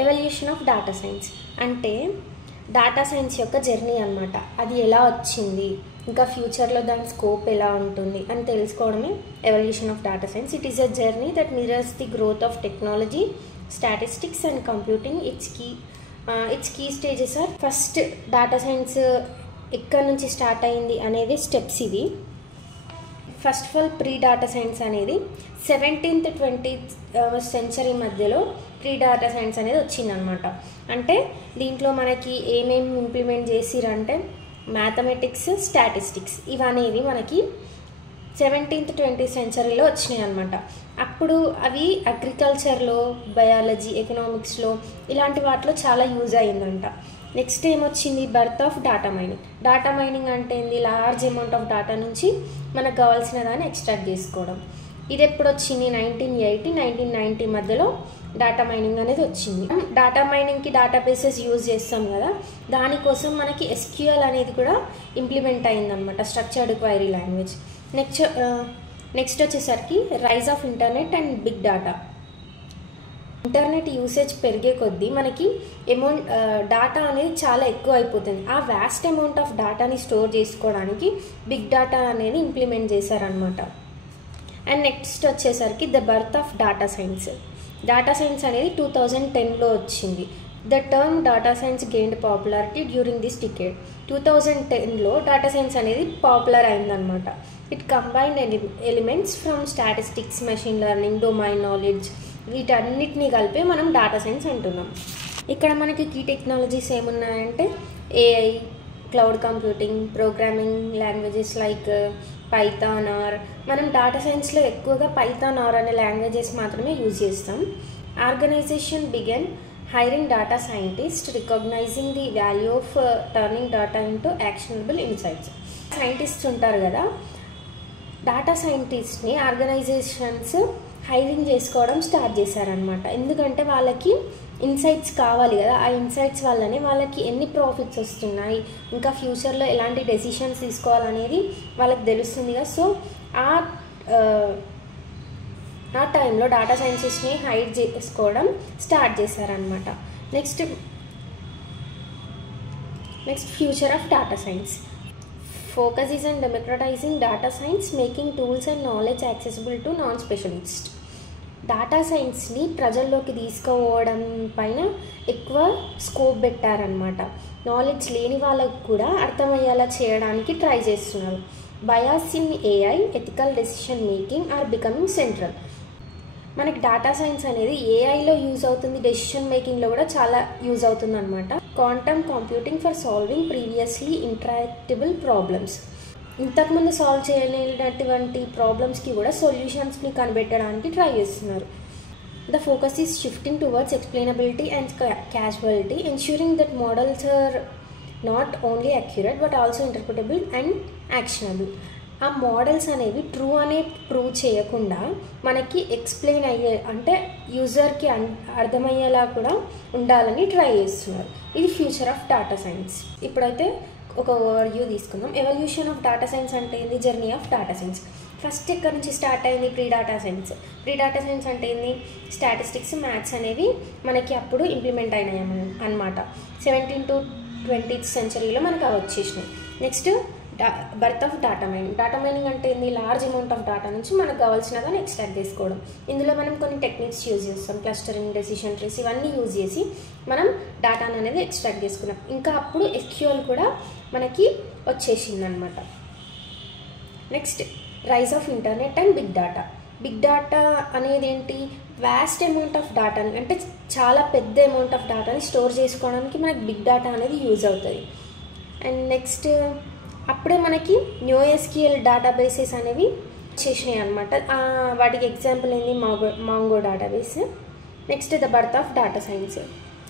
Evolution of data science అంటే data science యొక్క journey అన్నమాట. అది ఎలా వచ్చింది, ఇంకా ఫ్యూచర్లో దాని స్కోప్ ఎలా ఉంటుంది అని తెలుసుకోవడమే evolution of data science. It is a journey that mirrors the growth of technology, statistics and computing. Its key stages are first data science ఎక్కడి నుంచి స్టార్ట్ అయింది అనేది స్టెప్స్ ఇవి. First of all pre data science అనేది 17th 20th century మధ్యలో pre data science అనేది వచ్చిందనమాట. అంటే దీంట్లో మనకి ఏమేమి ఇంప్లిమెంట్ చేసిరంటే మ్యాథమెటిక్స్, స్టాటిస్టిక్స్ ఇవనేవి మనకి 17th 20th సెంచరీలో వచ్చినాయి అనమాట. అప్పుడు అవి అగ్రికల్చర్లో, బయాలజీ, ఎకనామిక్స్లో ఇలాంటి వాటిలో చాలా యూజ్ అయ్యిందంట. నెక్స్ట్ ఏమొచ్చింది, birth of data mining. Data mining అంటే ఏంది, లార్జ్ అమౌంట్ ఆఫ్ డేటా నుంచి మనకు కావాల్సిన దాన్ని ఎక్స్ట్రాక్ట్ చేసుకోవడం. ఇది ఎప్పుడు వచ్చింది, 1980 1990 మధ్యలో డేటా మైనింగ్ అనేది వచ్చింది. డేటా మైనింగ్కి డేటాబేసెస్ యూజ్ చేస్తాం కదా, దానికోసం మనకి SQL అనేది కూడా ఇంప్లిమెంట్ అయిందనమాట, స్ట్రక్చర్డ్ క్వైరీ లాంగ్వేజ్. నెక్స్ట్ వచ్చేసరికి rise of internet and big data. Internet usage పెరిగే కొద్దీ మనకి డేటా అనేది చాలా ఎక్కువ అయిపోతుంది. ఆ వ్యాస్ట్ అమౌంట్ ఆఫ్ డేటాని స్టోర్ చేసుకోవడానికి బిగ్ డేటా అనేది ఇంప్లిమెంట్ చేశారనమాట. అండ్ నెక్స్ట్ వచ్చేసరికి the birth of data science. Data science అనేది 2010లో వచ్చింది. The term data science gained popularity during this decade. 2010లో డేటా సైన్స్ అనేది పాపులర్ అయిందనమాట. It combined elements from statistics, machine learning, domain knowledge, వీటన్నిటినీ కలిపి మనం డేటా సైన్స్ అంటున్నాం. ఇక్కడ మనకి కీ టెక్నాలజీస్ ఏమున్నాయంటే AI, cloud computing, programming languages like Python, R. మనం డేటా సైన్స్లో ఎక్కువగా పైథాన్, ఆర్ అనే లాంగ్వేజెస్ మాత్రమే యూజ్ చేస్తాం. Organisation began hiring data scientist, recognising the value of turning data into actionable insights. Scientists ఉంటారు కదా, డేటా సైంటిస్ట్ని ఆర్గనైజేషన్స్ హైరింగ్ చేసుకోవడం స్టార్ట్ చేశారనమాట. ఎందుకంటే వాళ్ళకి ఇన్సైట్స్ కావాలి కదా, ఆ ఇన్సైట్స్ వల్లనే వాళ్ళకి ఎన్ని ప్రాఫిట్స్ వస్తున్నాయి, ఇంకా ఫ్యూచర్లో ఎలాంటి డెసిషన్స్ తీసుకోవాలనేది వాళ్ళకి తెలుస్తుంది కదా. సో ఆ టైంలో డేటా సైన్సిస్ట్ని హైర్ చేసుకోవడం స్టార్ట్ చేశారనమాట. Next future of data science. Focus is on democratizing data science, making tools and knowledge accessible to non-specialists. Data సైన్స్ని ప్రజల్లోకి తీసుకుపోవడం పైన ఎక్కువ స్కోప్ పెట్టారనమాట. నాలెడ్జ్ లేని వాళ్ళకు కూడా అర్థమయ్యేలా చేయడానికి ట్రై చేస్తున్నారు. Bias in AI, ethical decision making or becoming central. మనకి డేటా సైన్స్ అనేది AIలో యూజ్ అవుతుంది, డెసిషన్ మేకింగ్లో కూడా చాలా యూజ్ అవుతుంది అనమాట. Quantum computing for solving previously intractable problems. ఇంతకుముందు సాల్వ్ చేయలేనటువంటి ప్రాబ్లమ్స్కి కూడా సొల్యూషన్స్ని కనిపెట్టడానికి ట్రై చేస్తున్నారు. The focus is shifting towards explainability and causality, ensuring that models are not only accurate but also interpretable and actionable. ఆ మోడల్స్ అనేవి ట్రూ అనే ప్రూవ్ చేయకుండా మనకి ఎక్స్ప్లెయిన్ అయ్యే, అంటే యూజర్కి అర్థమయ్యేలా కూడా ఉండాలని ట్రై చేస్తున్నారు. ఇది ఫ్యూచర్ ఆఫ్ డేటా సైన్స్. ఇప్పుడైతే ఒక ఓవర్వ్యూ తీసుకుందాం. ఎవల్యూషన్ ఆఫ్ డేటా సైన్స్ అంటే ఏంది, journey of data science. First ఎక్కడి నుంచి స్టార్ట్ అయింది, pre data science. Pre data science అంటే ఏంది, స్టాటిస్టిక్స్, మ్యాథ్స్ అనేవి మనకి అప్పుడు ఇంప్లిమెంట్ అయినాయి అన్నమాట. 17th to 20th సెంచరీలో మనకు అవి వచ్చేసినాయి. Next birth of data mining. Data mining అంటే ఏంది, లార్జ్ అమౌంట్ ఆఫ్ డేటా నుంచి మనకు కావాల్సిన దాన్ని ఎక్స్ట్రాక్ట్ చేసుకోవడం. ఇందులో మనం కొన్ని టెక్నిక్స్ యూజ్ చేస్తాం, క్లస్టరింగ్, డెసిషన్ ట్రీస్, ఇవన్నీ యూజ్ చేసి మనం డేటాను అనేది ఎక్స్ట్రాక్ట్ చేసుకున్నాం. ఇంకా అప్పుడు SQL కూడా మనకి వచ్చేసింది అనమాట. Next rise of internet and big data. Big data అనేది ఏంటి, వ్యాస్ట్ అమౌంట్ ఆఫ్ డేటాని, అంటే చాలా పెద్ద అమౌంట్ ఆఫ్ డేటాని స్టోర్ చేసుకోవడానికి మనకి బిగ్ డేటా అనేది యూజ్ అవుతుంది. అండ్ నెక్స్ట్ అప్పుడే మనకి NoSQL డేటాబేసెస్ అనేవి చేసినాయి అనమాట. వాటికి ఎగ్జాంపుల్ ఏంది, mango database. Next the birth of data science.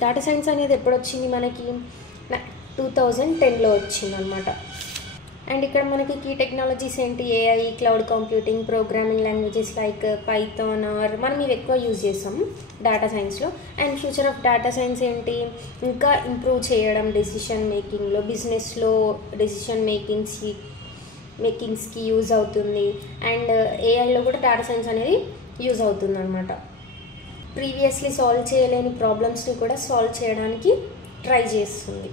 Data science అనేది ఎప్పుడు వచ్చింది, మనకి 2010లో వచ్చింది అనమాట. అండ్ ఇక్కడ మనకి కీ టెక్నాలజీస్ ఏంటి, AI, cloud computing, programming languages like Python, R. మనం ఇవి ఎక్కువ యూజ్ చేస్తాం డేటా సైన్స్లో. And future of data science ఏంటి, ఇంకా ఇంప్రూవ్ చేయడం డెసిషన్ మేకింగ్లో, బిజినెస్లో డెసిషన్ మేకింగ్స్కి యూజ్ అవుతుంది. అండ్ AIలో కూడా డేటా సైన్స్ అనేది యూజ్ అవుతుంది అనమాట. ప్రీవియస్లీ సాల్వ్ చేయలేని ప్రాబ్లమ్స్ని కూడా సాల్వ్ చేయడానికి ట్రై చేస్తుంది.